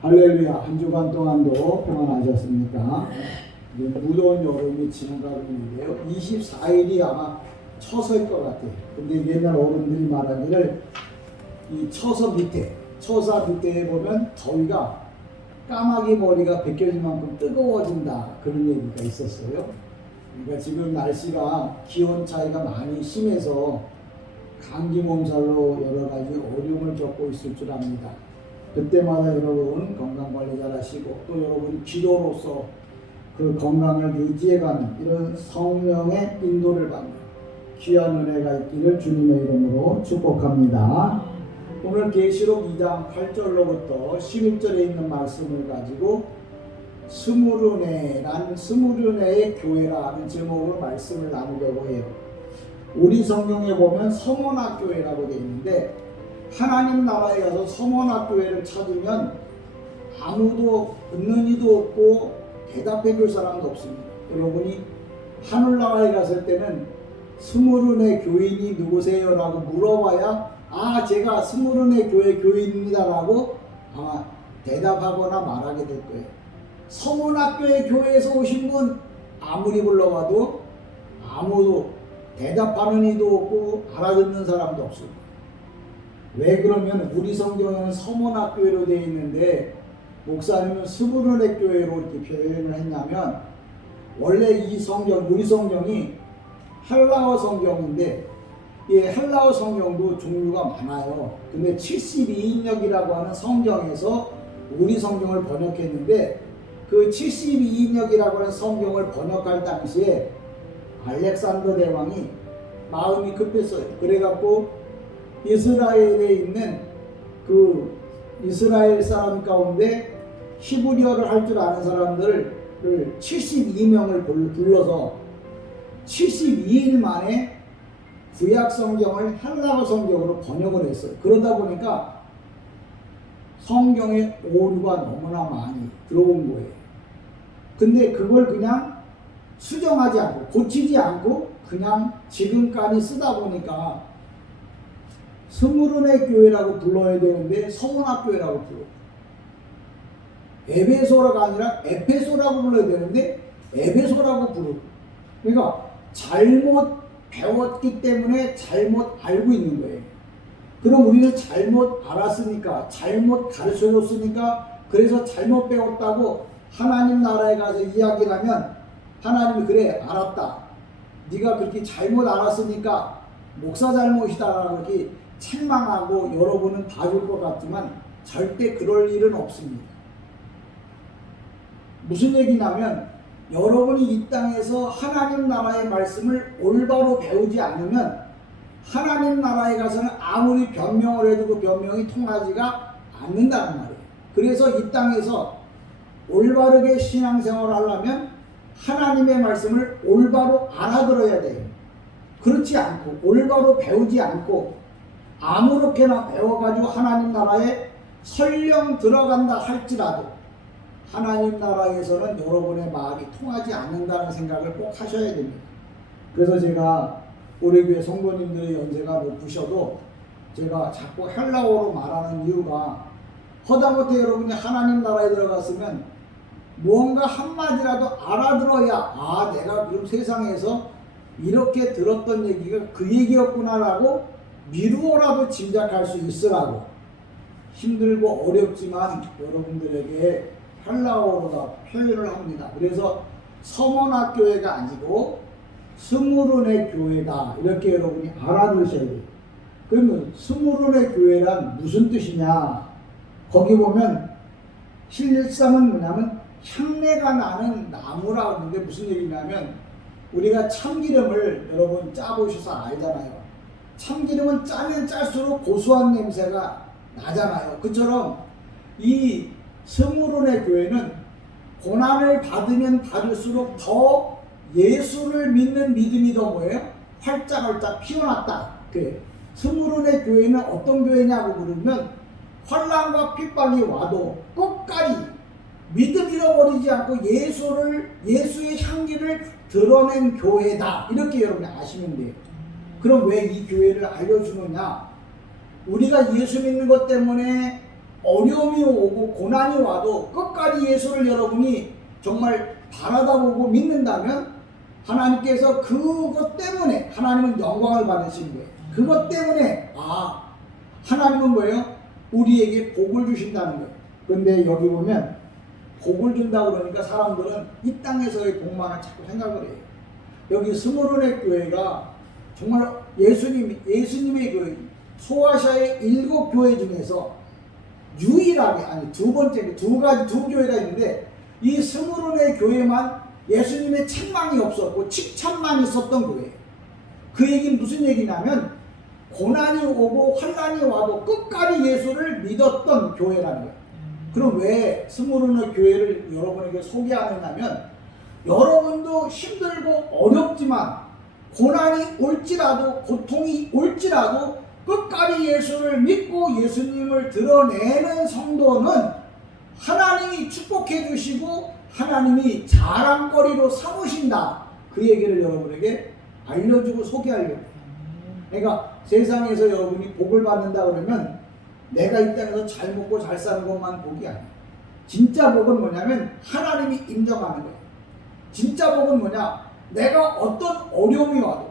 할렐루야. 한 주간 동안도 평안하셨습니까? 무더운 여름이 지나가고 있는데요. 24일이 아마 처서일 것 같아요. 근데 옛날 어른들이 말하기를 이 처서 밑에, 처사 밑에 보면 더위가 까마귀 머리가 벗겨질 만큼 뜨거워진다. 그런 얘기가 있었어요. 그러니까 지금 날씨가 기온 차이가 많이 심해서 감기 몸살로 여러 가지 어려움을 겪고 있을 줄 압니다. 그때마다 여러분 건강관리 잘 하시고 또 여러분 기도로서 그 건강을 유지해가는 이런 성령의 인도를 받는 귀한 은혜가 있기를 주님의 이름으로 축복합니다. 오늘 계시록 2장 8절로부터 11절에 있는 말씀을 가지고 스무르네의 교회라는 제목으로 말씀을 나누려고 해요. 우리 성경에 보면 서머나 교회라고 되어 있는데 하나님 나라에 가서 서머나 교회를 찾으면 아무도 있는 이도 없고 대답해 줄 사람도 없습니다. 여러분이 하늘나라에 갔을 때는 스무르네 교인이 누구세요? 라고 물어봐야 제가 스무르네 교회 교인입니다 라고 아마 대답하거나 말하게 될 거예요. 서머나 교회에서 오신 분 아무리 불러봐도 아무도 대답하는 이도 없고 알아듣는 사람도 없습니다. 왜 그러면 우리 성경에는 서머나 교회로 되어 있는데 목사님은 스무르네 교회로 이렇게 표현을 했냐면, 원래 이 성경, 우리 성경이 헬라어 성경인데 이 헬라어 성경도 종류가 많아요. 근데 72인역이라고 하는 성경에서 우리 성경을 번역했는데 그 72인역이라고 하는 성경을 번역할 당시에 알렉산더 대왕이 마음이 급했어요. 그래갖고 이스라엘에 있는 그 이스라엘 사람 가운데 히브리어를 할 줄 아는 사람들을 72명을 불러서 72일 만에 구약 성경을 헬라어 성경으로 번역을 했어요. 그러다 보니까 성경에 오류가 너무나 많이 들어온 거예요. 근데 그걸 그냥 수정하지 않고 고치지 않고 그냥 지금까지 쓰다 보니까 스무르네 교회라고 불러야 되는데 서머나 교회라고 불러요. 에베소라가 아니라 에페소라고 불러야 되는데 에베소라고 부르고. 그러니까 잘못 배웠기 때문에 잘못 알고 있는 거예요. 그럼 우리는 잘못 알았으니까, 잘못 가르쳐줬으니까, 그래서 잘못 배웠다고 하나님 나라에 가서 이야기를 하면 하나님이 그래 알았다, 네가 그렇게 잘못 알았으니까 목사 잘못이다라고 이렇게 책망하고 여러분은 봐줄 것 같지만 절대 그럴 일은 없습니다. 무슨 얘기냐면 여러분이 이 땅에서 하나님 나라의 말씀을 올바로 배우지 않으면 하나님 나라에 가서는 아무리 변명을 해도 그 변명이 통하지가 않는다는 말이에요. 그래서 이 땅에서 올바르게 신앙생활을 하려면 하나님의 말씀을 올바로 알아들어야 돼요. 그렇지 않고 올바로 배우지 않고 아무렇게나 배워가지고 하나님 나라에 설령 들어간다 할지라도 하나님 나라에서는 여러분의 말이 통하지 않는다는 생각을 꼭 하셔야 됩니다. 그래서 제가 우리 교회 성도님들의 연세가 높으셔도 제가 자꾸 헬라어로 말하는 이유가, 허다못해 여러분이 하나님 나라에 들어갔으면 무언가 한마디라도 알아들어야 내가 그럼 세상에서 이렇게 들었던 얘기가 그 얘기였구나라고 미루어라도 짐작할 수 있으라고 힘들고 어렵지만 여러분들에게 헬라어로다 표현을 합니다. 그래서 서머나 교회가 아니고 스무르네 교회다, 이렇게 여러분이 알아두셔야 돼요. 그러면 스무르네 교회란 무슨 뜻이냐, 거기 보면 실상은 뭐냐면 향내가 나는 나무라고 하는데 무슨 얘기냐면, 우리가 참기름을 여러분 짜보셔서 알잖아요. 참기름은 짜면 짤수록 고소한 냄새가 나잖아요. 그처럼 이 스무르네 교회는 고난을 받으면 받을수록 더 예수를 믿는 믿음이 더 뭐예요? 활짝활짝 피어났다. 그래. 스무르네 교회는 어떤 교회냐고 물으면 환난과 핍박이 와도 끝까지 믿음 잃어버리지 않고 예수의 향기를 드러낸 교회다, 이렇게 여러분이 아시면 돼요. 그럼 왜 이 교회를 알려주느냐? 우리가 예수 믿는 것 때문에 어려움이 오고 고난이 와도 끝까지 예수를 여러분이 정말 바라다보고 믿는다면 하나님께서 그것 때문에 하나님은 영광을 받으시는 거예요. 그것 때문에 하나님은 뭐예요? 우리에게 복을 주신다는 거예요. 그런데 여기 보면 복을 준다고 그러니까 사람들은 이 땅에서의 복만을 자꾸 생각을 해요. 여기 스무르네 교회가 정말 예수님의 그 소아시아의 7교회 중에서 유일하게 두 번째 두 교회가 있는데 이 스무르네 교회만 예수님의 책망이 없었고 칭찬만 있었던 교회예요. 그 얘기는 무슨 얘기냐면 고난이 오고 환난이 와도 끝까지 예수를 믿었던 교회라는 거예요. 그럼 왜 스무르네 교회를 여러분에게 소개하느냐면 여러분도 힘들고 어렵지만 고난이 올지라도 고통이 올지라도 끝까지 예수를 믿고 예수님을 드러내는 성도는 하나님이 축복해 주시고 하나님이 자랑거리로 삼으신다. 그 얘기를 여러분에게 알려주고 소개하려고. 그러니까 세상에서 여러분이 복을 받는다 그러면 내가 이 땅에서 잘 먹고 잘 사는 것만 복이 아니야. 진짜 복은 뭐냐면 하나님이 인정하는 거예요. 진짜 복은 뭐냐? 내가 어떤 어려움이 와도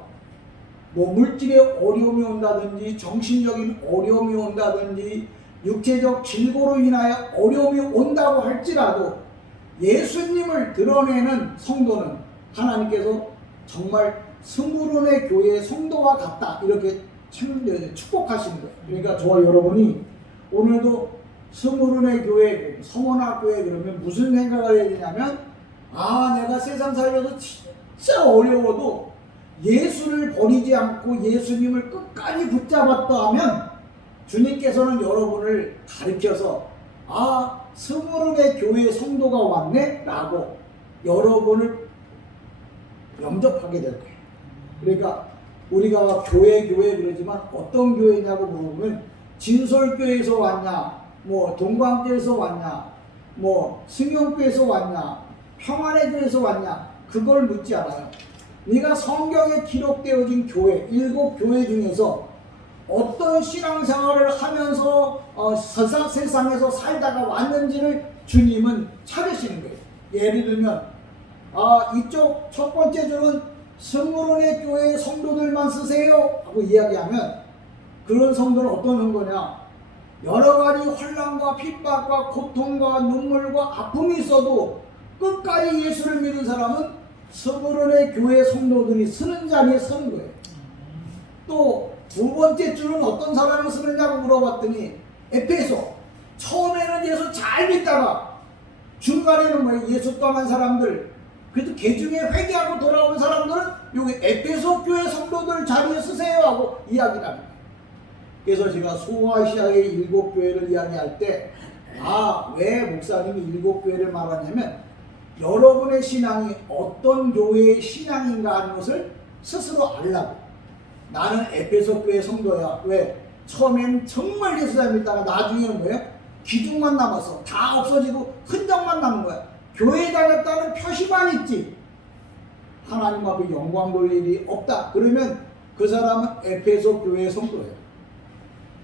뭐 물질의 어려움이 온다든지 정신적인 어려움이 온다든지 육체적 질고로 인하여 어려움이 온다고 할지라도 예수님을 드러내는 성도는 하나님께서 정말 스무르네 교회의 성도와 같다 이렇게 축복하시는 거예요. 그러니까 저와 여러분이 오늘도 스무르네 교회, 성원학교회 그러면 무슨 생각을 해야 되냐면 내가 세상 살면서 진짜 어려워도 예수를 버리지 않고 예수님을 끝까지 붙잡았다 하면 주님께서는 여러분을 가르쳐서 스무르네 교회 성도가 왔네 라고 여러분을 영접하게 될 거예요. 그러니까 우리가 교회 그러지만 어떤 교회냐고 물어보면 진솔교회에서 왔냐, 뭐 동광교회에서 왔냐, 뭐 승용교회에서 왔냐, 평안의 교회에서 왔냐, 그걸 묻지 않아요. 네가 성경에 기록되어진 교회, 7교회 중에서 어떤 신앙생활을 하면서 세상에서 살다가 왔는지를 주님은 찾으시는 거예요. 예를 들면 이쪽 첫 번째 줄은 스무르네 교회 성도들만 쓰세요 하고 이야기하면 그런 성도는 어떤 성도냐? 여러 가지 환난과 핍박과 고통과 눈물과 아픔이 있어도 끝까지 예수를 믿은 사람은 스무르네 교회 성도들이 쓰는 자리에 서는 거예요. 또 두 번째 줄은 어떤 사람이 쓰느냐고 물어봤더니 에페소, 처음에는 예수 잘 믿다가 중간에는 뭐 예수 떠난 사람들, 그래도 개중에 회개하고 돌아온 사람들은 여기 에페소 교회 성도들 자리에 쓰세요 하고 이야기를 합니다. 그래서 제가 소아시아의 7교회를 이야기할 때 왜 목사님이 7교회를 말하냐면 여러분의 신앙이 어떤 교회의 신앙인가 하는 것을 스스로 알라고. 나는 에페소 교회 성도야. 왜? 처음엔 정말 예수 잘 믿다가 나중에는 뭐예요? 기둥만 남았어. 다 없어지고 흔적만 남은 거야. 교회 다녔다는 표시만 있지 하나님 앞에 영광 돌 일이 없다. 그러면 그 사람은 에페소 교회의 성도예요.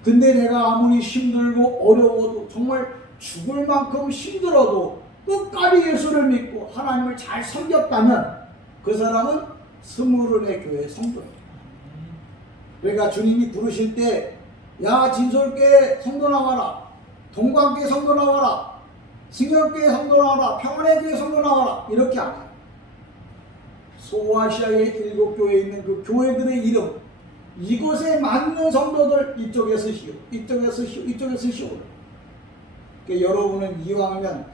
근데 내가 아무리 힘들고 어려워도 정말 죽을 만큼 힘들어도 끝까지 예수를 믿고 하나님을 잘 섬겼다면 그 사람은 스무르네 교회의 성도예요. 그러니까 주님이 부르실 때 야 진솔교회 성도 나와라, 동광교회 성도 나와라, 승용교회 성도 나와라, 평안의 교회 성도 나와라 이렇게 안 해요. 소아시아의 7교회에 있는 그 교회들의 이름, 이곳에 맞는 성도들 이쪽에 쓰시오, 이쪽에 쓰시오, 이쪽에 쓰시오. 그러니까 여러분은 이왕이면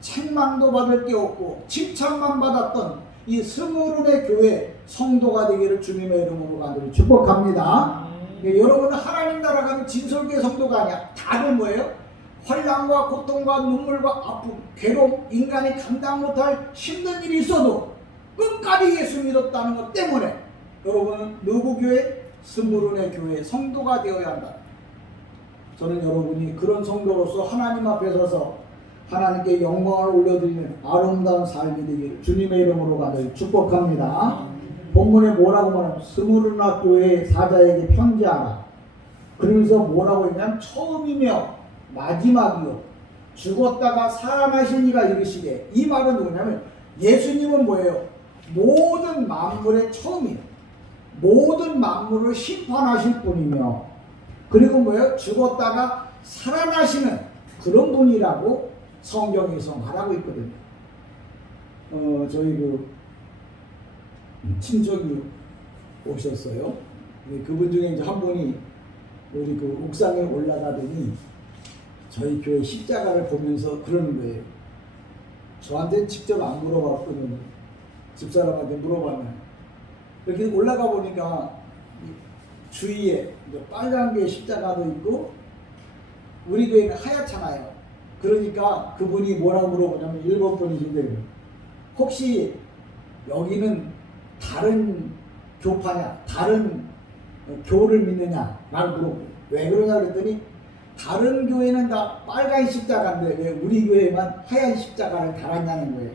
책망도 받을 게 없고 칭찬만 받았던 이 스무르네 교회 성도가 되기를 주님의 이름으로 간절히 축복합니다. 여러분은 하나님 나라 가면 진솔교회 성도가 아니야. 다들 뭐예요? 환난과 고통과 눈물과 아픔, 괴로움, 인간이 감당 못할 힘든 일이 있어도 끝까지 예수 믿었다는 것 때문에 여러분은 누구 교회? 스무르네 교회 성도가 되어야 한다. 저는 여러분이 그런 성도로서 하나님 앞에 서서 하나님께 영광을 올려드리는 아름다운 삶이 되기를 주님의 이름으로 간절히 축복합니다. 본문에 뭐라고 말하면 스무르나 교회 사자에게 편지하라. 그러면서 뭐라고 했냐면 처음이며 마지막이요 죽었다가 살아나신 이가 이르시되, 이 말은 누구냐면 예수님은 뭐예요? 모든 만물의 처음이에요. 모든 만물을 심판하실 분이며, 그리고 뭐예요? 죽었다가 살아나시는 그런 분이라고 성경에서 말하고 있거든요. 저희 그 친척이 오셨어요. 그분 중에 이제 한 분이 우리 그 옥상에 올라가더니 저희 교회 십자가를 보면서 그러는 거예요. 저한테 직접 안 물어봤거든요. 집사람한테 물어봤나요? 이렇게 올라가 보니까 주위에 빨간 게 십자가도 있고 우리 교회는 하얗잖아요. 그러니까 그분이 뭐라고 물어보냐면, 일본 분이신데 혹시 여기는 다른 교파냐, 다른 교를 믿느냐 라고 물어보고, 왜 그러냐 그랬더니 다른 교회는 다 빨간 십자가인데 왜 우리 교회만 하얀 십자가를 달았냐는 거예요.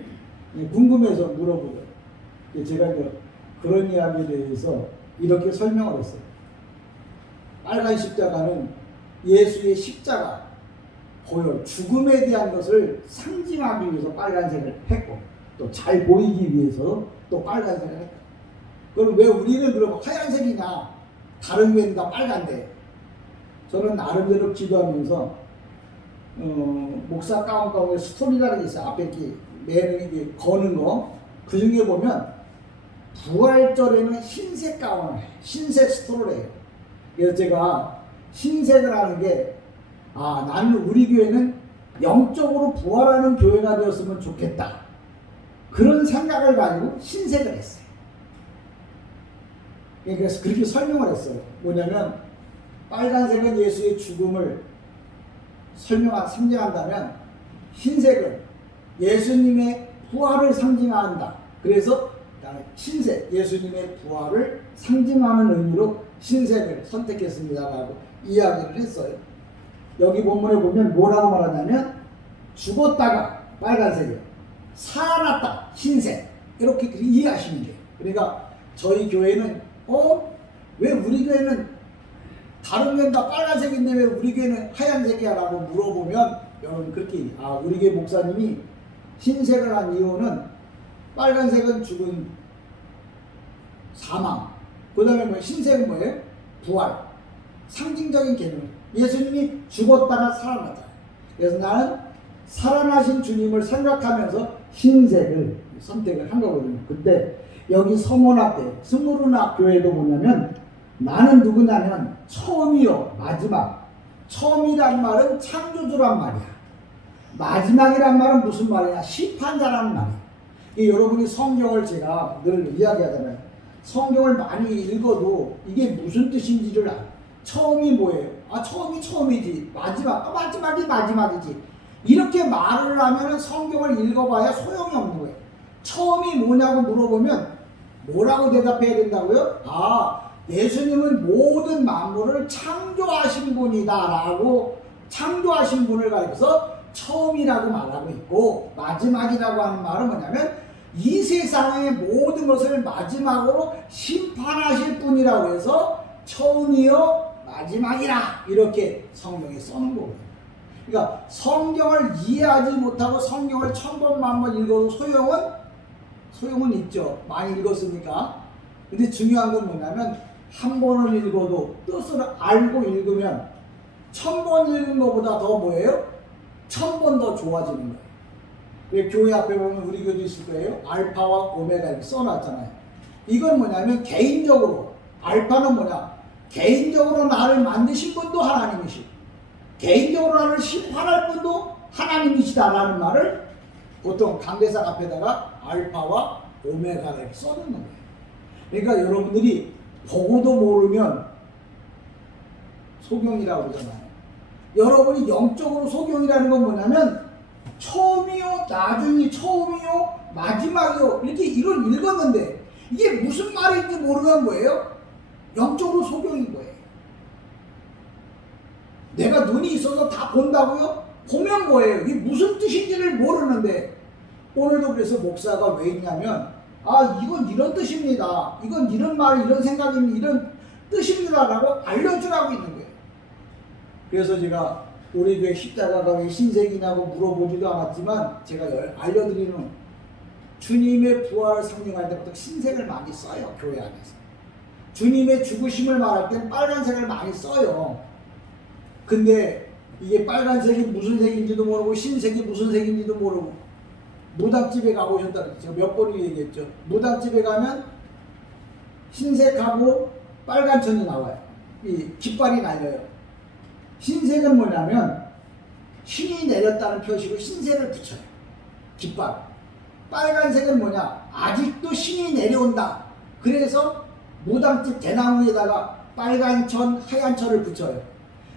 궁금해서 물어보죠. 제가 그런 이야기에 대해서 이렇게 설명을 했어요. 빨간 십자가는 예수의 십자가, 보혈, 죽음에 대한 것을 상징하기 위해서 빨간색을 했고, 또 잘 보이기 위해서 또 빨간색을 했다. 그럼 왜 우리는 그럼 하얀색이냐? 다른 교회는 다 빨간데. 저는 나름대로 기도하면서 목사 가운 가운데 스토리라는 게 있어요. 앞에 이렇게 매는 거는 거. 그 중에 보면 부활절에는 흰색 가운을 해요. 흰색 스토리를 해요. 그래서 제가 흰색을 하는 게, 나는 우리 교회는 영적으로 부활하는 교회가 되었으면 좋겠다, 그런 생각을 가지고 흰색을 했어요. 그래서 그렇게 설명을 했어요. 뭐냐면 빨간색은 예수의 죽음을 상징한다면 흰색은 예수님의 부활을 상징한다. 그래서 흰색, 예수님의 부활을 상징하는 의미로 흰색을 선택했습니다라고 이야기를 했어요. 여기 본문에 보면 뭐라고 말하냐면 죽었다가 빨간색이요, 살아났다 흰색, 이렇게 이해하시면 돼요. 그러니까 저희 교회는 왜 우리 교회는 다른 교회는 다 빨간색인데 왜 우리 교회는 하얀색이야 라고 물어보면, 여러분 그렇게 우리 교회 목사님이 흰색을 한 이유는 빨간색은 죽은 사망, 그 다음에 흰색은 뭐예요? 부활, 상징적인 개념. 예수님이 죽었다가 살아났다. 그래서 나는 살아나신 주님을 생각하면서 흰색을 선택을 한 거거든요. 근데 여기 서문학 때, 스무르나 교회도 뭐냐면 나는 누구냐면 처음이요 마지막. 처음이란 말은 창조주란 말이야. 마지막이란 말은 무슨 말이냐? 심판자라는 말이야. 여러분이 성경을 제가 늘 이야기하잖아요. 성경을 많이 읽어도 이게 무슨 뜻인지를 알아요. 처음이 뭐예요? 처음이 처음이지. 마지막이 마지막이지. 이렇게 말을 하면 성경을 읽어봐야 소용이 없는 거예요. 처음이 뭐냐고 물어보면 뭐라고 대답해야 된다고요? 예수님은 모든 만물을 창조하신 분이다 라고, 창조하신 분을 가리켜서 처음이라고 말하고 있고, 마지막이라고 하는 말은 뭐냐면 이 세상의 모든 것을 마지막으로 심판하실 분이라고 해서 처음이요 마지막이라 이렇게 성경에 써놓은 거거든요. 그러니까 성경을 이해하지 못하고 성경을 1000번 만번 읽어도 소용은 있죠. 많이 읽었으니까. 근데 중요한 건 뭐냐면 한 번을 읽어도 뜻을 알고 읽으면 1000번 읽은 것보다 더 뭐예요? 1000번 더 좋아지는 거예요. 교회 앞에 보면 우리 교회도 있을 거예요. 알파와 오메가 이렇게 써놨잖아요. 이건 뭐냐면 개인적으로, 알파는 뭐냐? 개인적으로 나를 만드신 분도 하나님이시고 개인적으로 나를 심판할 분도 하나님이시다라는 말을 보통 강대상 앞에다가 알파와 오메가를 이렇게 써놓는 거예요. 그러니까 여러분들이 보고도 모르면 소경이라고 그러잖아요. 여러분이 영적으로 소경이라는 건 뭐냐면 처음이요, 나중이, 처음이요, 마지막이요, 이렇게 이걸 읽었는데 이게 무슨 말인지 모르는 거예요. 영적으로 소경인 거예요. 내가 눈이 있어서 다 본다고요? 보면 뭐예요? 이게 무슨 뜻인지를 모르는데, 오늘도 그래서 목사가 왜 있냐면 이건 이런 뜻입니다. 이건 이런 말, 이런 생각입니다. 이런 뜻입니다 라고 알려주라고 있는 거예요. 그래서 제가 우리 교회 십자가가 왜 신색이냐고 물어보지도 않았지만 제가 알려드리는 주님의 부활을 상징할 때부터 신색을 많이 써요. 교회 안에서. 주님의 죽으심을 말할 땐 빨간색을 많이 써요. 근데 이게 빨간색이 무슨 색인지도 모르고 흰색이 무슨 색인지도 모르고 무당집에 가보셨다고 제가 몇 번을 얘기했죠. 무당집에 가면 흰색하고 빨간 천이 나와요. 이 깃발이 날려요. 흰색은 뭐냐면 신이 내렸다는 표시로 흰색을 붙여요. 깃발. 빨간색은 뭐냐? 아직도 신이 내려온다. 그래서 무당집 대나무에다가 빨간 천, 하얀 천을 붙여요.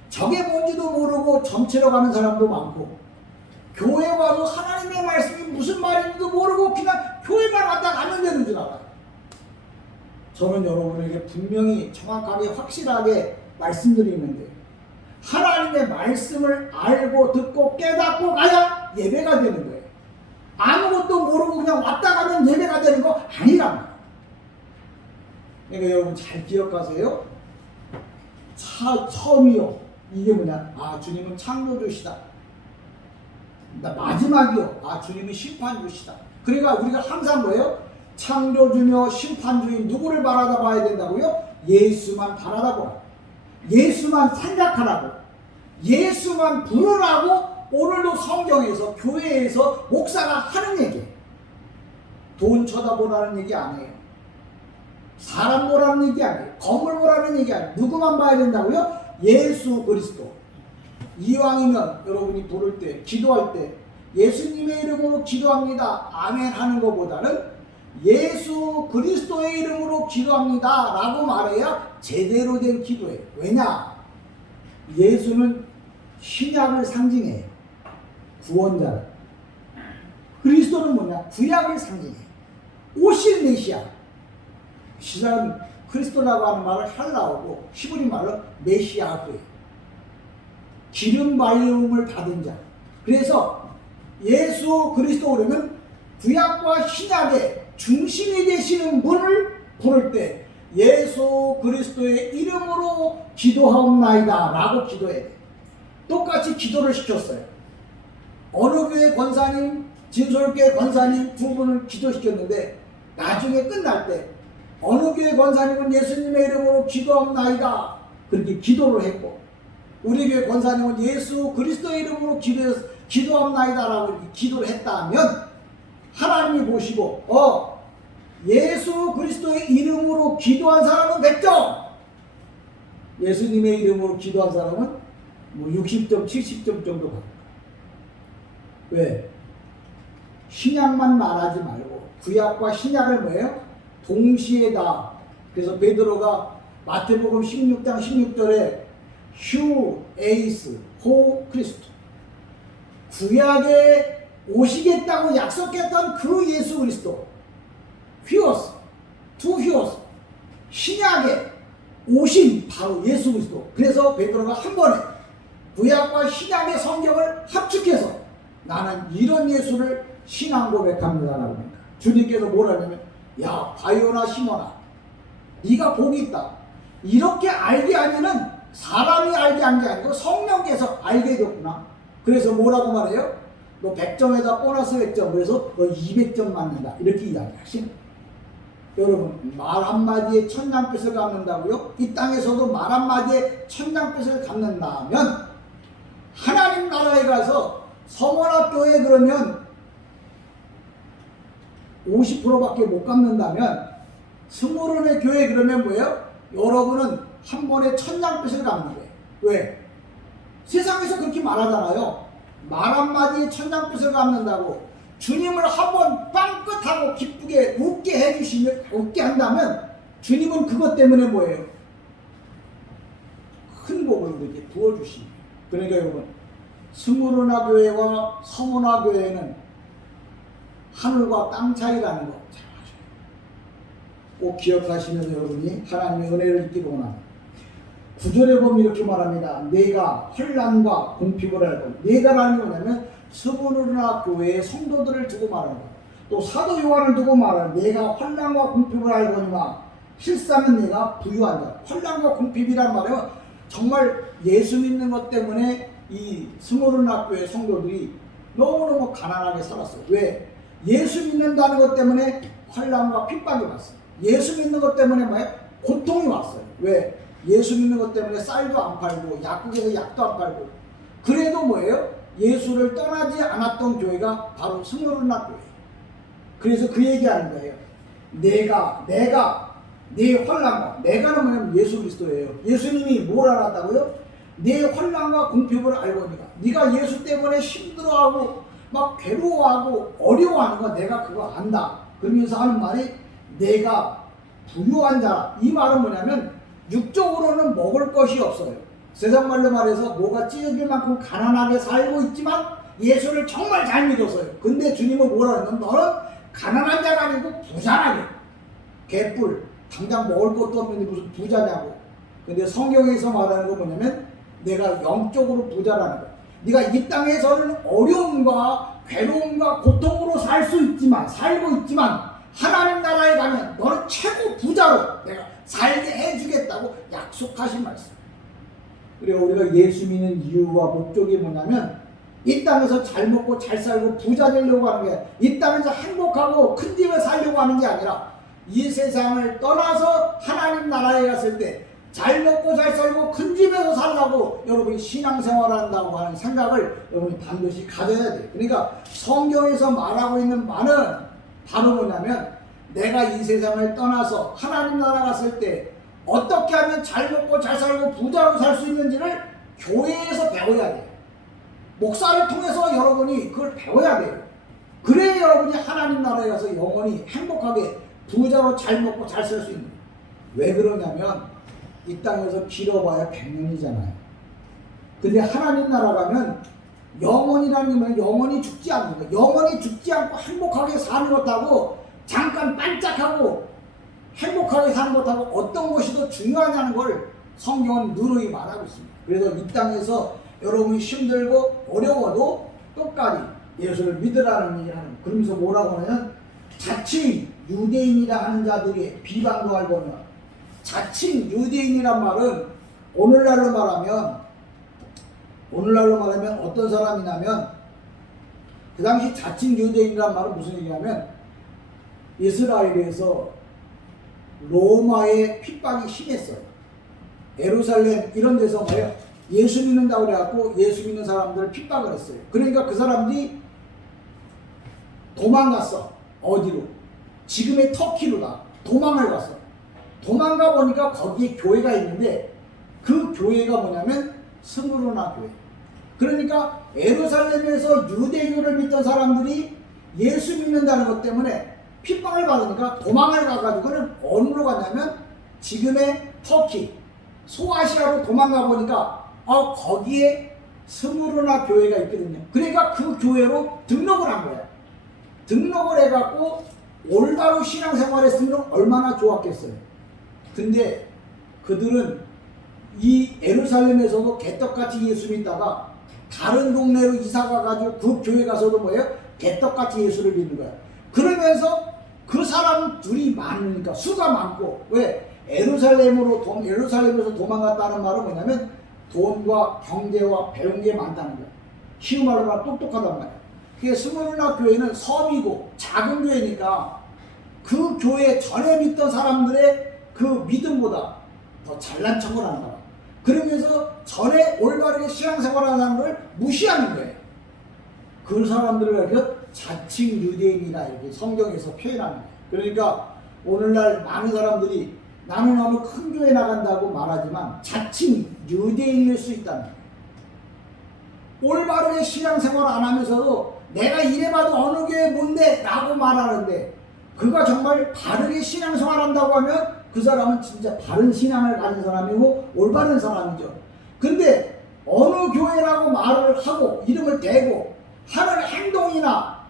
저게 뭔지도 모르고 점치러 가는 사람도 많고 교회 와도 하나님의 말씀이 무슨 말인지도 모르고 그냥 교회만 왔다 가면 되는 줄 알아요. 저는 여러분에게 분명히 정확하게 확실하게 말씀드리는데 하나님의 말씀을 알고 듣고 깨닫고 가야 예배가 되는 거예요. 아무것도 모르고 그냥 왔다 가면 예배가 되는 거 아니란 말이에요. 그러니까 여러분 잘 기억하세요. 처음이요. 이게 뭐냐? 아, 주님은 창조주시다. 마지막이요. 아, 주님은 심판주시다. 그러니까 우리가 항상 뭐예요? 창조주며 심판주인 누구를 바라다 봐야 된다고요? 예수만 바라다 보라. 예수만 생각하라고. 예수만 부르라고 오늘도 성경에서 교회에서 목사가 하는 얘기예요. 돈 쳐다보라는 얘기 아니에요. 사람 보라는 얘기 아니에요. 건물 보라는 얘기 아니에요. 누구만 봐야 된다고요? 예수 그리스도. 이왕이면 여러분이 부를 때, 기도할 때 예수님의 이름으로 기도합니다. 아멘 하는 것보다는 예수 그리스도의 이름으로 기도합니다 라고 말해야 제대로 된 기도예요. 왜냐? 예수는 신약을 상징해요. 구원자를. 그리스도는 뭐냐? 구약을 상징해요. 오실 메시아. 시사는 그리스도라고 하는 말을 할라오고 히브리 말은 메시아고예요. 기름 발림을 받은 자. 그래서 예수 그리스도 그러면 구약과 신약의 중심이 되시는 분을 부를 때 예수 그리스도의 이름으로 기도하옵나이다 라고 기도해야 돼. 똑같이 기도를 시켰어요. 어느 교회 권사님, 진솔교회 권사님 두 분을 기도시켰는데 나중에 끝날 때 어느 교회 권사님은 예수님의 이름으로 기도하옵나이다 그렇게 기도를 했고 우리 교회 권사님은 예수 그리스도의 이름으로 기도하옵나이다 라고 이렇게 기도를 했다면 하나님이 보시고 예수 그리스도의 이름으로 기도한 사람은 100점, 예수님의 이름으로 기도한 사람은 뭐 60점, 70점 정도 받을 거예요. 왜? 신약만 말하지 말고 구약과 신약을 뭐예요? 동시에 다. 그래서 베드로가 마태복음 16장 16절에 휴 에이스 호 크리스토, 구약에 오시겠다고 약속했던 그 예수 그리스도, 휘어스 투 휘어스, 신약에 오신 바로 예수 그리스도. 그래서 베드로가 한 번에 구약과 신약의 성경을 합축해서 나는 이런 예수를 신앙 고백합니다 라고 합니다. 주님께서 뭐라냐면 야 바요나 시몬아 네가 복이 있다. 이렇게 알게 하면은 사람이 알게 한 게 아니고 성령께서 알게 됐구나. 그래서 뭐라고 말해요? 너 100점에다 보너스 100점, 그래서 너 200점 맞는다 이렇게 이야기하시는. 여러분 말 한마디에 천냥빚을 갚는다고요? 이 땅에서도 말 한마디에 천냥빚을 갚는다면 하나님 나라에 가서 서머학교에 그러면 50%밖에 못 갚는다면 스물원의 교회 그러면 뭐예요? 여러분은 한 번에 천냥빚을 갚는 거예요. 왜? 세상에서 그렇게 말하잖아요. 말 한마디에 천냥빚을 갚는다고. 주님을 한번 빵긋하고 기쁘게 웃게 해주시면, 웃게 한다면 주님은 그것 때문에 뭐예요? 큰 복을 우리에게 부어주십니다. 그러니까 여러분 스무르나 교회와 서문화 교회는 하늘과 땅 차이라는 거 잘 아셔요. 꼭 기억하시면서 여러분이 하나님의 은혜를 잊기도 원합니다. 9절에 보면 이렇게 말합니다. 내가 환난과 궁핍을 알고, 내가라는 게 뭐냐면 스무르나 교회의 성도들을 두고 말하는 거예요. 또 사도 요한을 두고 말하는, 내가 환난과 궁핍을 알거니와 실상은 내가 부유한 자. 환난과 궁핍이란 말은 정말 예수 믿는 것 때문에 이 스무르나 교회 성도들이 너무너무 가난하게 살았어요. 왜? 예수 믿는다는 것 때문에 환난과 핍박이 왔어요. 예수 믿는 것 때문에 뭐예요? 고통이 왔어요. 왜? 예수 믿는 것 때문에 쌀도 안 팔고 약국에서 약도 안 팔고 그래도 뭐예요? 예수를 떠나지 않았던 교회가 바로 스무르나 교회. 그래서 그 얘기하는 거예요. 내가 내 환난과 내가는 뭐냐면 예수 그리스도예요. 예수님이 뭘 알았다고요? 내 환난과 궁핍을 알거니와 네가 예수 때문에 힘들어하고 막 괴로워하고 어려워하는 거 내가 그거 안다. 그러면서 하는 말이 내가 부유한 자라. 이 말은 뭐냐면 육적으로는 먹을 것이 없어요. 세상 말로 말해서 뭐가 찢어질 만큼 가난하게 살고 있지만 예수를 정말 잘 믿었어요. 근데 주님은 뭐라 했냐면 너는 가난한 자가 아니고 부자라게. 개뿔 당장 먹을 것도 없는데 무슨 부자냐고. 근데 성경에서 말하는 건 뭐냐면 내가 영적으로 부자라는 거야. 네가 이 땅에서는 어려움과 괴로움과 고통으로 살고 있지만 하나님 나라에 가면 너는 최고 부자로 내가 살게 해주겠다고 약속하신 말씀. 그리고 우리가 예수 믿는 이유와 목적이 뭐냐면 이 땅에서 잘 먹고 잘 살고 부자 되려고 하는 게 이 땅에서 행복하고 큰 집에 살려고 하는 게 아니라 이 세상을 떠나서 하나님 나라에 갔을 때 잘 먹고 잘 살고 큰 집에서 살라고 여러분이 신앙생활을 한다고 하는 생각을 여러분이 반드시 가져야 돼요. 그러니까 성경에서 말하고 있는 말은 바로 뭐냐면 내가 이 세상을 떠나서 하나님 나라 갔을 때 어떻게 하면 잘 먹고 잘 살고 부자로 살 수 있는지를 교회에서 배워야 돼요. 목사를 통해서 여러분이 그걸 배워야 돼요. 그래야 여러분이 하나님 나라에 가서 영원히 행복하게 부자로 잘 먹고 잘 살 수 있는 거예요. 왜 그러냐면 이 땅에서 길어봐야 100년이잖아요. 근데 하나님 나라 가면 영원이라는 건 영원히 죽지 않는 거예요. 영원히 죽지 않고 행복하게 사는 것하고 잠깐 반짝하고 행복하게 사는 것하고 어떤 것이 더 중요하냐는 걸 성경은 누누이 말하고 있습니다. 그래서 이 땅에서 여러분이 힘들고 어려워도 끝까지 예수를 믿으라는 얘기를 하는 거예요. 그러면서 뭐라고 하냐면 자칭 유대인이라 하는 자들이 비방도 하거나 자칭 유대인이란 말은 오늘날로 말하면 어떤 사람이냐면 그 당시 자칭 유대인이란 말은 무슨 얘기냐면 이스라엘에서 로마의 핍박이 심했어요. 예루살렘 이런 데서 뭐예요? 예수 믿는다고 그래갖고 예수 믿는 사람들을 핍박을 했어요. 그러니까 그 사람들이 도망갔어. 어디로? 지금의 터키로 도망을 갔어. 도망가 보니까 거기에 교회가 있는데 그 교회가 뭐냐면 스무르나 교회. 그러니까 예루살렘에서 유대교를 믿던 사람들이 예수 믿는다는 것 때문에 핍박을 받으니까 도망을 가가지고는 어디로 갔냐면 지금의 터키, 소아시아로 도망가 보니까 거기에 스무르나 교회가 있거든요. 그러니까 그 교회로 등록을 한 거예요. 등록을 해갖고 올바로 신앙생활 했으면 얼마나 좋았겠어요. 근데 그들은 이 예루살렘에서도 개떡같이 예수 믿다가 다른 동네로 이사가가지고 그 교회 가서도 뭐예요? 개떡같이 예수를 믿는 거예요. 그러면서 그 사람 둘이 많으니까 수가 많고 왜? 예루살렘에서 도망갔다는 말은 뭐냐면 돈과 경제와 배운 게 많다는 거예요. 쉬운 말로 말하면 똑똑하단 말이에요. 그게 스무르나 교회는 섬이고 작은 교회니까 그 교회 전에 믿던 사람들의 그 믿음보다 더 잘난 척을 한다. 그러면서 전에 올바르게 신앙생활하는 사람을 무시하는 거예요. 그 사람들을 이렇게 자칭 유대인이다 이렇게 성경에서 표현하는 거예요. 그러니까 오늘날 많은 사람들이 나는 어느 큰 교회 나간다고 말하지만 자칭 유대인일 수 있다는 거예요. 올바르게 신앙생활 안 하면서도 내가 이래봐도 어느 교회 뭔데 라고 말하는데 그가 정말 바르게 신앙생활 한다고 하면 그 사람은 진짜 바른 신앙을 가진 사람이고 올바른 사람이죠. 근데 어느 교회라고 말을 하고 이름을 대고 하는 행동이나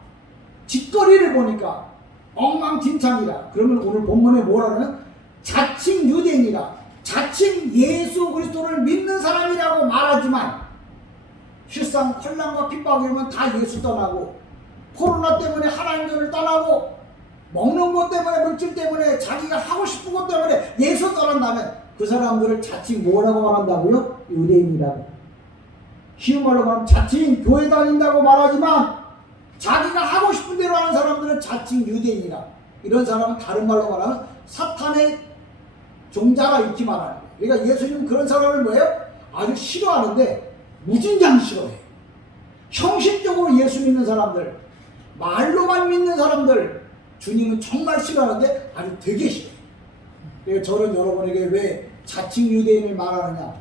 짓거리를 보니까 엉망진창이라. 그러면 오늘 본문에 뭐라는 자칭 유대인이라 자칭 예수 그리스도를 믿는 사람이라고 말하지만 실상 환난과 핍박이 오면 다 예수 떠나고 코로나 때문에 하나님을 떠나고 먹는 것 때문에 물질 때문에 자기가 하고 싶은 것 때문에 예수 떠난다면 그 사람들을 자칭 뭐라고 말한다고요? 유대인이라고. 쉬운 말로 말하면 자칭 교회 다닌다고 말하지만 자기가 하고 싶은 대로 하는 사람들은 자칭 유대인이라. 이런 사람은 다른 말로 말하면 사탄의 종자라 이렇게 말하는 거예요. 그러니까 예수님은 그런 사람을 뭐예요? 아주 싫어하는데 무진장 싫어해요. 형식적으로 예수 믿는 사람들, 말로만 믿는 사람들 주님은 정말 싫어하는데 아주 되게 싫어요. 그래서 저는 여러분에게 왜 자칭 유대인을 말하느냐,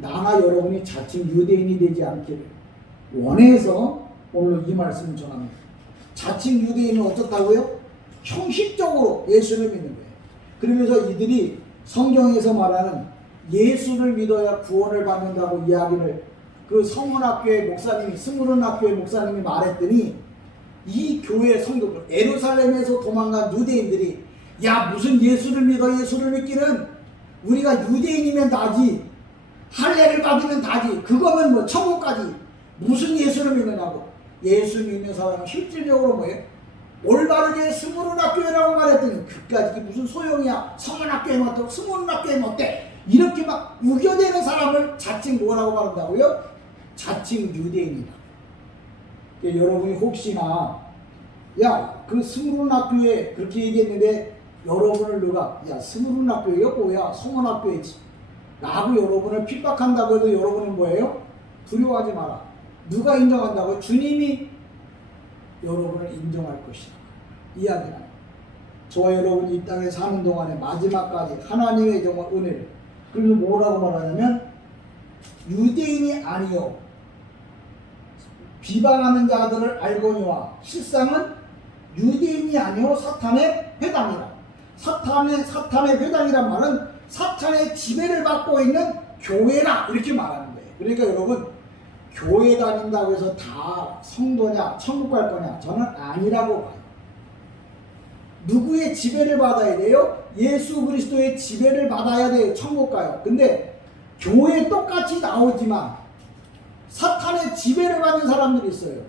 나나 여러분이 자칭 유대인이 되지 않기를 원해서 오늘 이 말씀을 전합니다. 자칭 유대인은 어떻다고요? 형식적으로 예수를 믿는 거예요. 그러면서 이들이 성경에서 말하는 예수를 믿어야 구원을 받는다고 이야기를 그 성문학교의 목사님이, 스무른학교의 목사님이 말했더니 이 교회 성도들, 예루살렘에서 도망간 유대인들이 야, 무슨 예수를 믿어, 예수를 믿기는 우리가 유대인이면 다지, 할례를 받으면 다지, 그거면 뭐 천국까지 무슨 예수를 믿느냐고. 예수 믿는 사람은 실질적으로 뭐예요? 올바르게 스무른학교라고 말했더니 그까짓 무슨 소용이야, 성문학교에 어때, 스무른학교에 어때, 이렇게 막 우겨대는 사람을 자칭 뭐라고 말한다고요? 자칭 유대인이다. 여러분이 혹시나 야, 그 스무른학교에 그렇게 얘기했는데 여러분을 누가 야, 스무른학교가 뭐야, 성문학교이지 라고 여러분을 핍박한다고 해도 여러분은 뭐예요? 두려워하지 마라. 누가 인정한다고? 주님이 여러분을 인정할 것이다. 이야기는 저와 여러분이 이 땅에 사는 동안에 마지막까지 하나님의 정말 은혜를, 그리고 뭐라고 말하냐면 유대인이 아니요 비방하는 자들을 알거니와 실상은 유대인이 아니요 사탄의 회당이라. 사탄의 회당이란 말은 사탄의 지배를 받고 있는 교회라 이렇게 말하는 거예요. 그러니까 여러분, 교회 다닌다고 해서 다 성도냐 천국 갈 거냐, 저는 아니라고 봐요. 누구의 지배를 받아야 돼요? 예수 그리스도의 지배를 받아야 돼요. 천국 가요. 근데 교회에 똑같이 나오지만 사탄의 지배를 받는 사람들이 있어요.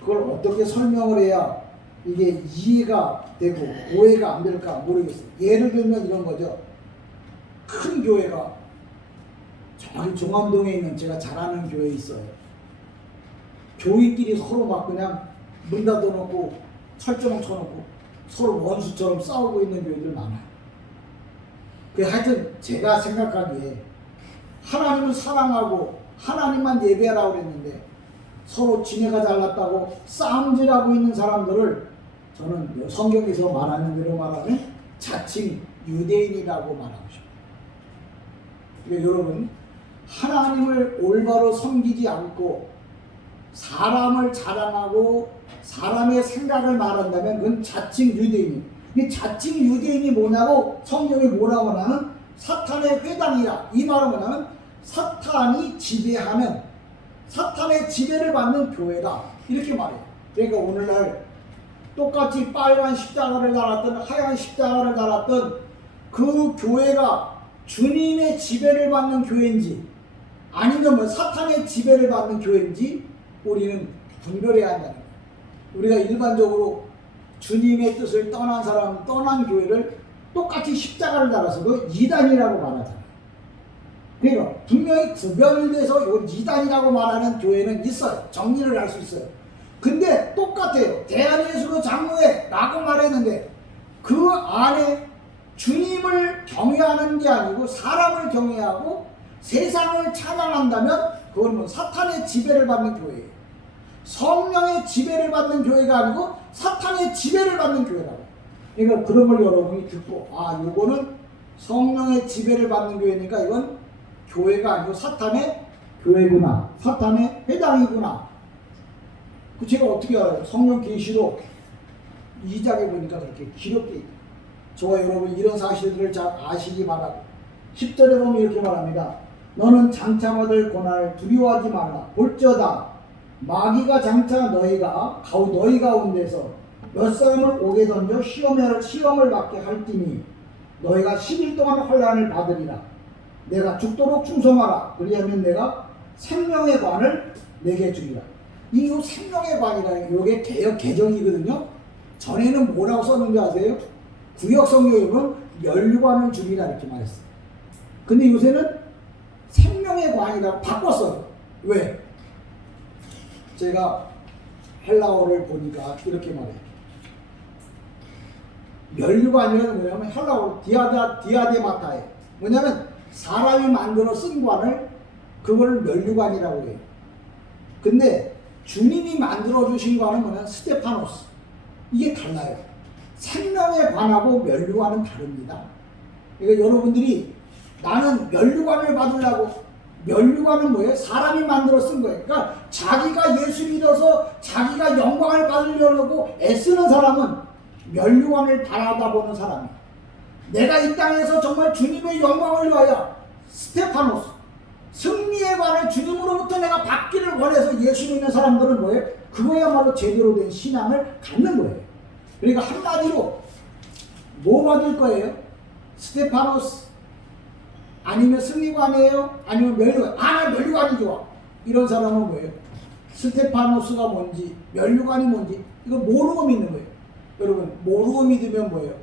그걸 어떻게 설명을 해야 이게 이해가 되고 오해가 안 될까 모르겠어요. 예를 들면 이런 거죠. 큰 교회가 저기 종암동에 있는 제가 잘 아는 교회 있어요. 교회끼리 서로 막 그냥 문 닫아놓고 철조망 쳐놓고 서로 원수처럼 싸우고 있는 교회들 많아요. 하여튼 제가 생각하기에 하나님을 사랑하고 하나님만 예배하라고 그랬는데 서로 지네가 잘났다고 싸움질하고 있는 사람들을 저는 성경에서 말하는 대로 말하면 자칭 유대인이라고 말하고 싶어요. 그러니까 여러분, 하나님을 올바로 섬기지 않고 사람을 자랑하고 사람의 생각을 말한다면 그건 자칭 유대인이에요. 이 자칭 유대인이 뭐냐고 성경이 뭐라고 하냐면 사탄의 회당이라. 이 말은 뭐냐면 사탄이 지배하는, 사탄의 지배를 받는 교회다 이렇게 말해요. 그러니까 오늘날 똑같이 빨간 십자가를 달았던 하얀 십자가를 달았던 그 교회가 주님의 지배를 받는 교회인지 아니면 뭐 사탄의 지배를 받는 교회인지 우리는 분별해야 한다는 거예요. 우리가 일반적으로 주님의 뜻을 떠난 사람, 떠난 교회를 똑같이 십자가를 달아서도 이단이라고 말하잖아요. 그러니까 분명히 구별돼서 이건 이단이라고 말하는 교회는 있어요. 정리를 할 수 있어요. 근데 똑같아요. 대한예수교 장로회 라고 말했는데 그 안에 주님을 경외하는 게 아니고 사람을 경외하고 세상을 찬양한다면 그건 뭐 사탄의 지배를 받는 교회예요. 성령의 지배를 받는 교회가 아니고 사탄의 지배를 받는 교회라고. 그러니까 그런 걸 여러분이 듣고 아, 이거는 성령의 지배를 받는 교회니까 이건 교회가 아니고 사탄의 교회구나, 사탄의 회당이구나. 그 제가 어떻게 알아요? 성령 계시록 2장에 보니까 그렇게 기록되어 있다. 저와 여러분 이런 사실들을 잘 아시기 바라고 10절에 보면 이렇게 말합니다. 너는 장차 받을 고난을 두려워하지 말라. 볼지어다 마귀가 장차 너희 가운데서 몇 사람을 오게 던져 시험을 받게 할지니 너희가 10일 동안 환난을 받으리라. 내가 죽도록 충성하라. 그리하면 내가 생명의 관을 내게 주리라. 이 생명의 관이라는 이게 개역 개정이거든요. 전에는 뭐라고 썼는지 아세요? 구역 성경에는 면류관을 주리라 이렇게 말했어요. 근데 요새는 생명의 관이라고 바꿨어요. 왜? 제가 헬라어를 보니까 이렇게 말해요. 면류관이라는 뭐냐면 헬라어로 디아데마타예요. 뭐냐면 사람이 만들어 쓴 관을 그걸 면류관이라고 해요. 근데 주님이 만들어 주신 관은 뭐냐? 스테파노스. 이게 달라요. 생명의 관하고 면류관은 다릅니다. 그러니까 여러분들이 나는 면류관을 받으려고, 면류관은 뭐예요? 사람이 만들어 쓴 거예요. 그러니까 자기가 예수 믿어서 자기가 영광을 받으려고 애쓰는 사람은 면류관을 바라다보는 사람이에요. 내가 이 땅에서 정말 주님의 영광을 위하여 스테파노스, 승리의 관을 주님으로부터 내가 받기를 원해서 예수 믿는 사람들은 뭐예요? 그거야말로 제대로 된 신앙을 갖는 거예요. 그러니까 한마디로 뭐 받을 거예요? 스테파노스 아니면 승리관이에요? 아니면 면류관? 나 면류관이 좋아. 이런 사람은 뭐예요? 스테파노스가 뭔지 면류관이 뭔지 이거 모르고 믿는 거예요. 여러분 모르고 믿으면 뭐예요?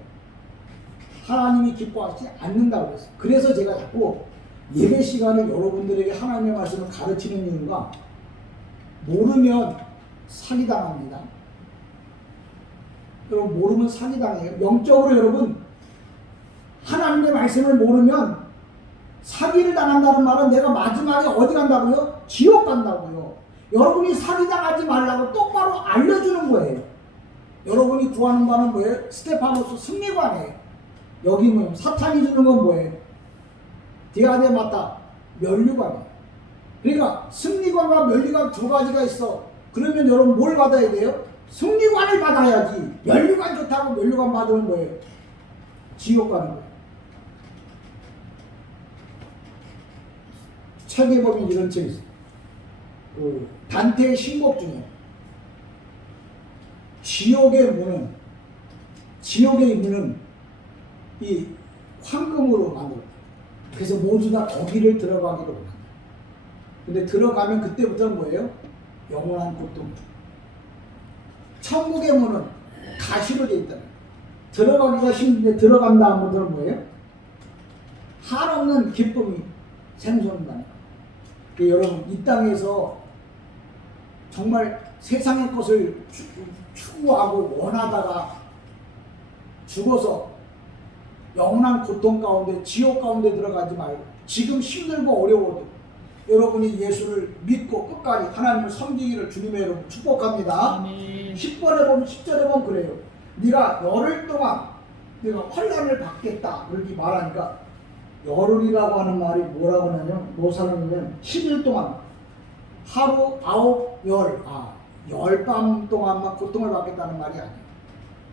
하나님이 기뻐하지 않는다고 그랬어요. 그래서 제가 자꾸 예배 시간에 여러분들에게 하나님의 말씀을 가르치는 이유가 모르면 사기당합니다. 여러분 모르면 사기당해요. 영적으로 여러분 하나님의 말씀을 모르면 사기를 당한다는 말은 내가 마지막에 어디 간다고요? 지옥 간다고요. 여러분이 사기당하지 말라고 똑바로 알려주는 거예요. 여러분이 구하는 바는 뭐예요? 스테파노스 승리관이에요. 여기 뭐 사탄이 주는 건 뭐예요? 디아데마타 면류관이에요. 그러니까 승리관과 면류관 두 가지가 있어. 그러면 여러분 뭘 받아야 돼요? 승리관을 받아야지. 면류관 좋다고 면류관 받으면 뭐예요? 지옥 가는 거예요. 책에 보면 이런 책 있어요. 단테의 신곡 중에 지옥의 문은 이 황금으로 만들었다. 그래서 모두 다 거기를 들어가기로 합니다. 근데 들어가면 그때부터는 뭐예요? 영원한 고통. 천국의 문은 가시로 되어 있다. 들어가기가 힘든데 들어간 다음부터는 뭐예요? 한없는 기쁨이 샘솟는다. 여러분 이 땅에서 정말 세상의 것을 추구하고 원하다가 죽어서 영원한 고통 가운데 지옥 가운데 들어가지 말고 지금 힘들고 어려워도 여러분이 예수를 믿고 끝까지 하나님을 섬기기를 주님의 이름으로 축복합니다. 아멘. 10절에 보면 그래요. 네가 열흘 동안 네가 환난을 받겠다 그렇게 말하니까 열흘이라고 하는 말이 뭐라고 하냐면 모사는 10일 동안 하루 10밤 동안만 고통을 받겠다는 말이 아니에요.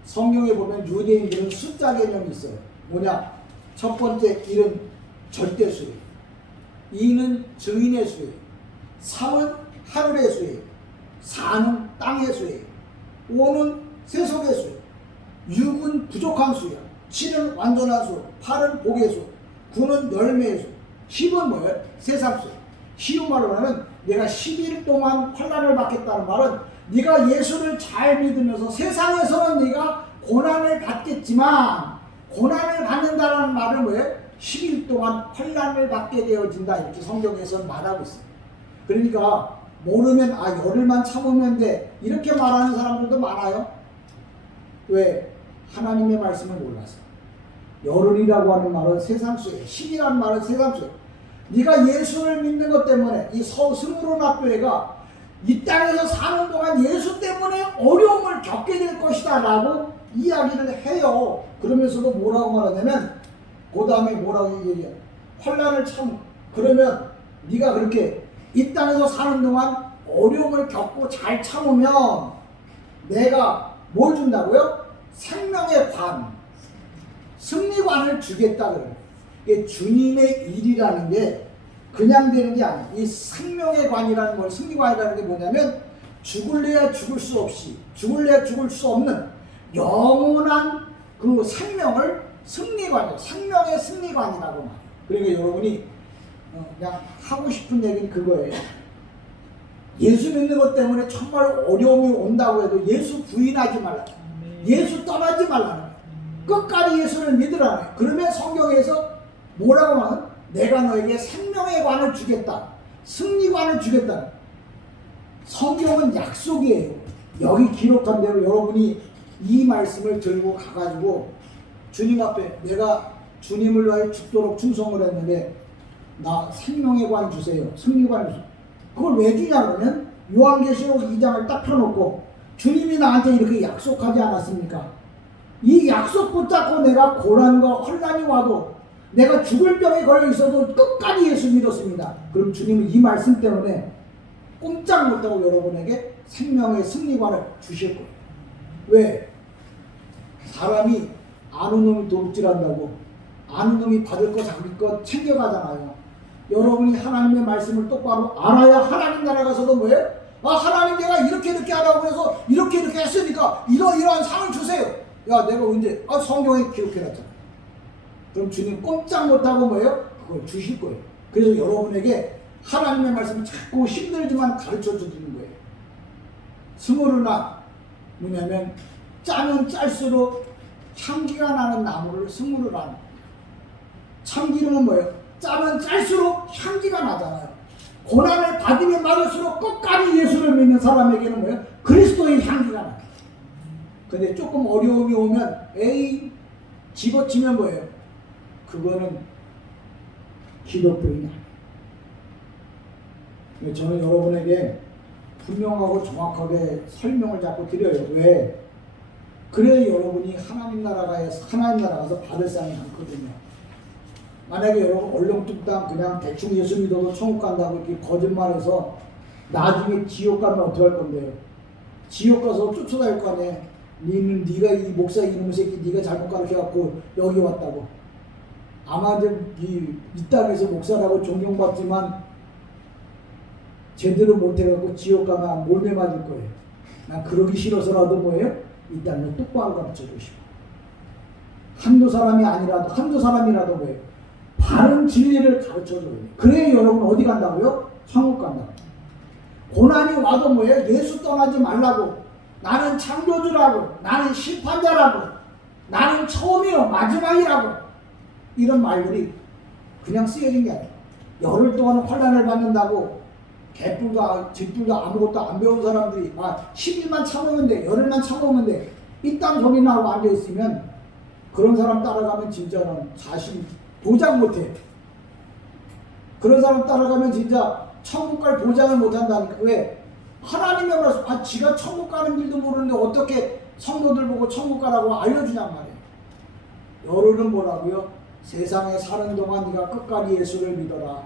성경에 보면 유대인들은 숫자 개념이 있어요. 뭐냐? 첫 번째 1은 절대수예요. 2는 증인의 수예요. 3은 하늘의 수예요. 4는 땅의 수예요. 5는 세속의 수예요. 6은 부족한 수예요. 7은 완전한 수, 8은 복의 수, 9는 열매의 수, 10은 뭐예요? 세상 수. 쉬운 말로 하면 내가 10일 동안 환난을 받겠다는 말은 네가 예수를 잘 믿으면서 세상에서는 네가 고난을 받겠지만 고난을 받는다는 말은 뭐예요? 10일 동안 환난을 받게 되어진다 이렇게 성경에서는 말하고 있어요. 그러니까 모르면 열흘만 참으면 돼 이렇게 말하는 사람들도 많아요. 왜? 하나님의 말씀을 몰라서. 열흘이라고 하는 말은 세상수예요. 10이라는 말은 세상수예요. 네가 예수를 믿는 것 때문에 이 스무르나 교회가 이 땅에서 사는 동안 예수 때문에 어려움을 겪게 될 것이다 라고 이야기를 해요. 그러면서도 뭐라고 말하냐면 그 다음에 뭐라고 얘기해요? 환난을 참 그러면 네가 그렇게 이 땅에서 사는 동안 어려움을 겪고 잘 참으면 내가 뭘 준다고요? 생명의 관, 승리관을 주겠다 그래요. 이게 주님의 일이라는 게 그냥 되는 게 아니에요. 이 생명의 관이라는 건 승리관이라는 게 뭐냐면 죽을래야 죽을 수 없이 죽을래야 죽을 수 없는 영원한 그 생명을 승리관이에요. 생명의 승리관이라고 말해요. 그러니까 여러분이 그냥 하고 싶은 얘기는 그거예요. 예수 믿는 것 때문에 정말 어려움이 온다고 해도 예수 부인하지 말라. 예수 떠나지 말라는 거예요. 끝까지 예수를 믿으라는 거예요. 그러면 성경에서 뭐라고 하면 내가 너에게 생명의 관을 주겠다. 승리관을 주겠다. 성경은 약속이에요. 여기 기록한 대로 여러분이 이 말씀을 들고 가가지고 주님 앞에 내가 주님을 위하여 죽도록 충성을 했는데 나 생명의 관 주세요. 승리관 주세요. 그걸 왜 주냐 그러면 요한계시록 2장을 딱 펴놓고 주님이 나한테 이렇게 약속하지 않았습니까? 이 약속 붙잡고 내가 고난과 혼란이 와도 내가 죽을 병에 걸려 있어도 끝까지 예수 믿었습니다. 그럼 주님은 이 말씀 때문에 꼼짝 못하고 여러분에게 생명의 승리관을 주실 거예요. 왜? 사람이 아는 놈이 도둑질한다고 아는 놈이 받을 거 자기 거 챙겨가잖아요. 여러분이 하나님의 말씀을 똑바로 알아야 하나님 나라 가서도 뭐예요? 아, 하나님 내가 이렇게 하라고 해서 이렇게 했으니까 이러한 상을 주세요. 야, 내가 언제 성경에 기록해놨잖아. 그럼 주님 꼼짝 못하고 뭐예요? 그걸 주실 거예요. 그래서 여러분에게 하나님의 말씀을 자꾸 힘들지만 가르쳐 주는 거예요. 스무르나 뭐냐면 짜면 짤수록 향기가 나는 나무를 스무르나. 참기름은 뭐예요? 짜면 짤수록 향기가 나잖아요. 고난을 받으면 받을수록 끝까지 예수를 믿는 사람에게는 뭐예요? 그리스도의 향기가 나요. 근데 조금 어려움이 오면 에이 집어치면 뭐예요? 그거는 기독교인 아니에요. 저는 여러분에게 분명하고 정확하게 설명을 자꾸 드려요. 왜? 그래야 여러분이 하나님 나라 가서 받을 상이 많거든요. 만약에 여러분 얼렁뚱땅 그냥 대충 예수 믿어도 천국 간다고 이렇게 거짓말해서 나중에 지옥 가면 어떡할 건데요? 지옥 가서 쫓아다닐 거 아니에요. 네가 이 목사 이놈의 새끼 네가 잘못 가르쳐갖고 여기 왔다고. 아마 이 땅에서 목사라고 존경받지만 제대로 못해갖고 지옥 가면 몰매 맞을 거예요. 난 그러기 싫어서라도 뭐예요? 이 땅을 똑바로 가르쳐주고 싶어. 한두 사람이라도 뭐예요? 바른 진리를 가르쳐줘요. 그래야 여러분 어디 간다고요? 천국 간다고. 고난이 와도 뭐예요? 예수 떠나지 말라고. 나는 창조주라고. 나는 심판자라고. 나는 처음이요 마지막이라고. 이런 말들이 그냥 쓰여진 게 아니에요. 열흘 동안 환난을 받는다고 개뿔과 쥐뿔과 아무것도 안 배운 사람들이 10일만 참으면 돼. 열흘만 참으면 돼. 이딴 소리 나고 앉아있으면 그런 사람 따라가면 진짜는 자신 보장 못해. 그런 사람 따라가면 진짜 천국 갈 보장을 못한다니까. 왜? 하나님의 말씀, 지가 천국 가는 길도 모르는데 어떻게 성도들 보고 천국 가라고 알려주냔 말이에요. 열흘은 뭐라고요? 세상에 사는 동안 네가 끝까지 예수를 믿어라.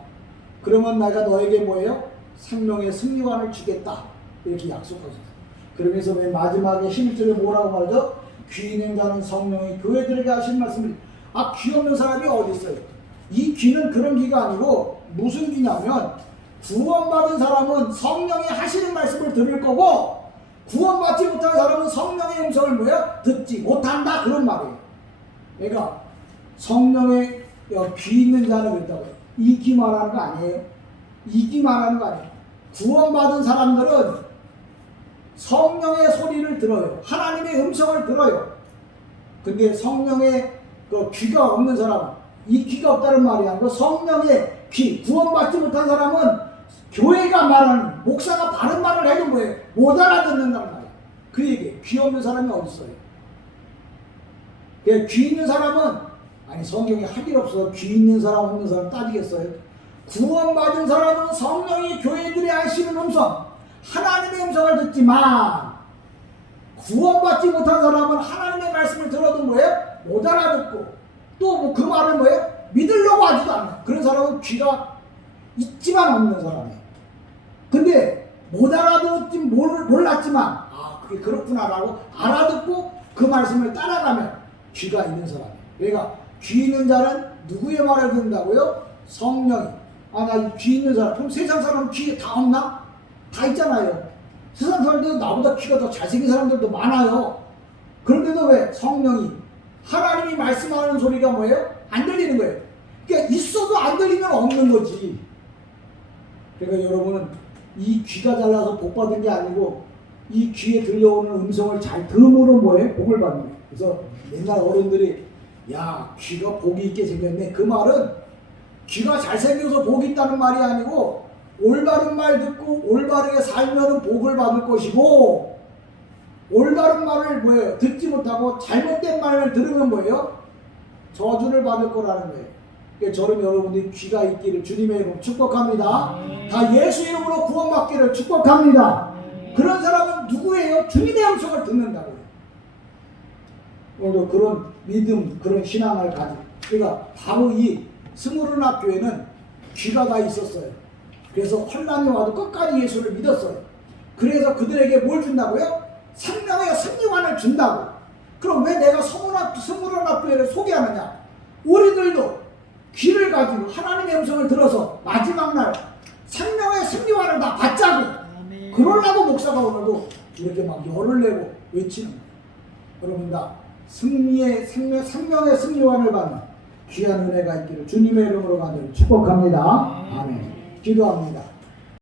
그러면 내가 너에게 뭐예요? 생명의 승리관을 주겠다. 이렇게 약속하셨어요. 그러면서 맨 마지막에 11절에 뭐라고 말하죠? 귀 있는 자는 성령이 교회들에게 하신 말씀을 귀 없는 사람이 어디 있어요? 이 귀는 그런 귀가 아니고 무슨 귀냐면 구원받은 사람은 성령이 하시는 말씀을 들을 거고 구원받지 못한 사람은 성령의 음성을 뭐야? 듣지 못한다. 그런 말이에요. 그러니까 성령의 귀 있는 자는 그랬다고요. 이 귀 말하는 거 아니에요. 이 귀 말하는 거 아니에요. 구원받은 사람들은 성령의 소리를 들어요. 하나님의 음성을 들어요. 근데 성령의 귀가 없는 사람은 이 귀가 없다는 말이 아니고 성령의 귀, 구원받지 못한 사람은 교회가 말하는 목사가 바른 말을 해도 뭐예요? 못 알아듣는다는 말이에요. 그 얘기. 귀 없는 사람이 어디 있어요? 귀 있는 사람은 성경에 할 일 없어. 귀 있는 사람 없는 사람 따지겠어요? 구원받은 사람은 성령이 교회들이 하시는 음성, 하나님의 음성을 듣지만 구원받지 못한 사람은 하나님의 말씀을 들어도 뭐예요? 못 알아듣고 또 그 말을 뭐예요? 믿으려고 하지도 않아요. 그런 사람은 귀가 있지만 없는 사람이에요. 근데 못 알아듣지 몰랐지만 그게 그렇구나라고 알아듣고 그 말씀을 따라가면 귀가 있는 사람이에요. 그러니까 귀 있는 자는 누구의 말을 듣는다고요? 성령이. 나 귀 있는 사람. 그럼 세상 사람은 귀 다 없나? 다 있잖아요. 세상 사람들도 나보다 귀가 더 잘생긴 사람들도 많아요. 그런데도 왜? 성령이. 하나님이 말씀하는 소리가 뭐예요? 안 들리는 거예요. 그러니까 있어도 안 들리면 없는 거지. 그러니까 여러분은 이 귀가 잘나서 복 받은 게 아니고 이 귀에 들려오는 음성을 잘 들음으로 뭐예요? 복을 받는 거예요. 그래서 옛날 어른들이 귀가 복이 있게 생겼네. 그 말은 귀가 잘생겨서 복이 있다는 말이 아니고 올바른 말 듣고 올바르게 살면 복을 받을 것이고, 올바른 말을 뭐예요? 듣지 못하고 잘못된 말을 들으면 뭐예요? 저주를 받을 거라는 거예요. 그러니까 저는 여러분들이 귀가 있기를 주님의 이름으로 축복합니다. 다 예수 이름으로 구원받기를 축복합니다. 그런 사람은 누구예요? 주님의 음성을 듣는다고요. 오늘도 그런 믿음, 그런 신앙을 가지고, 그러니까 바로 이 스무르나 교회는 귀가 다 있었어요. 그래서 환난이 와도 끝까지 예수를 믿었어요. 그래서 그들에게 뭘 준다고요? 생명의 생명만을 준다고. 그럼 왜 내가 스무르나 교회를 소개하느냐? 우리들도 귀를 가지고 하나님의 음성을 들어서 마지막 날 생명의 승리화를 다 받자고. 그러려고 목사가 오늘도 이렇게 막 열을 내고 외치는 거예요. 여러분 다 승리의 생명의 승리화를 받는 귀한 은혜가 있기를 주님의 이름으로 간절히 축복합니다. 아멘. 기도합니다.